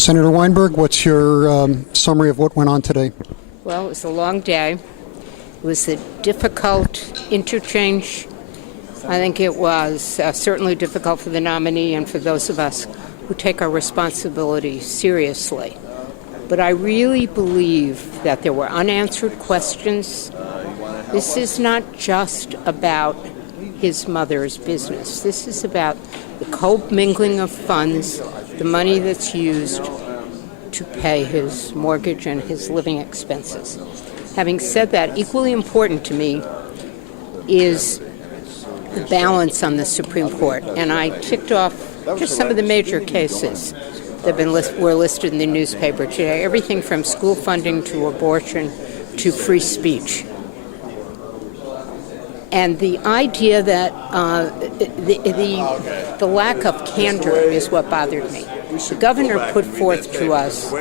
Senator Weinberg, what's your summary of what went on today? Well, it was a long day. It was a difficult interchange. I think it was certainly difficult for the nominee and for those of us who take our responsibility seriously. But I really believe that there were unanswered questions. This is not just about his mother's business. This is about the commingling of funds, the money that's used to pay his mortgage and his living expenses. Having said that, equally important to me is the balance on the Supreme Court. And I ticked off just some of the major cases that were listed in the newspaper today, everything from school funding to abortion to free speech. And the idea that the lack of candor is what bothered me. The governor put forth to us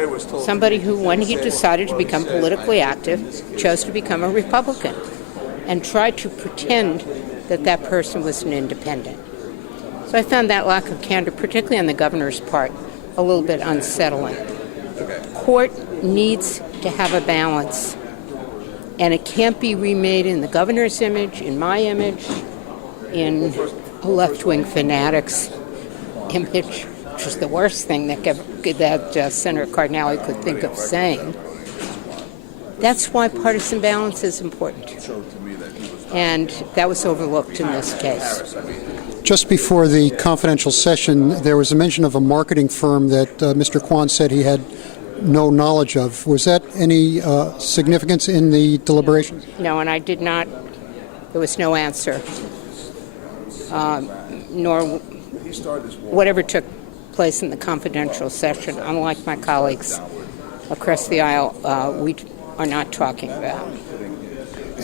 somebody who, when he decided to become politically active, chose to become a Republican and tried to pretend that that person was an independent. So I found that lack of candor, particularly on the governor's part, a little bit unsettling. Court needs to have a balance. And it can't be remade in the governor's image, in my image, in a left-wing fanatic's image, which is the worst thing that Senator Cardinale could think of saying. That's why partisan balance is important. And that was overlooked in this case. Just before the confidential session, there was a mention of a marketing firm that Mr. Kwan said he had no knowledge of. Was that any significance in the deliberations? No, and I did not. There was no answer, nor whatever took place in the confidential session. Unlike my colleagues across the aisle, we are not talking about.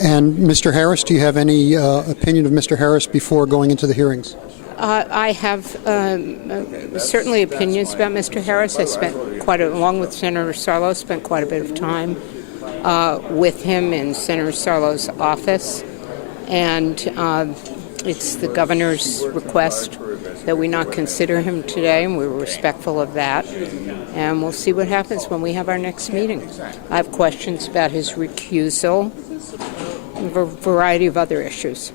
And Mr. Harris, do you have any opinion of Mr. Harris before going into the hearings? I have certainly opinions about Mr. Harris. I spent along with Senator Sarlo, spent quite a bit of time with him in Senator Sarlo's office. And it's the governor's request that we not consider him today, and we were respectful of that. And we'll see what happens when we have our next meeting. I have questions about his recusal and a variety of other issues.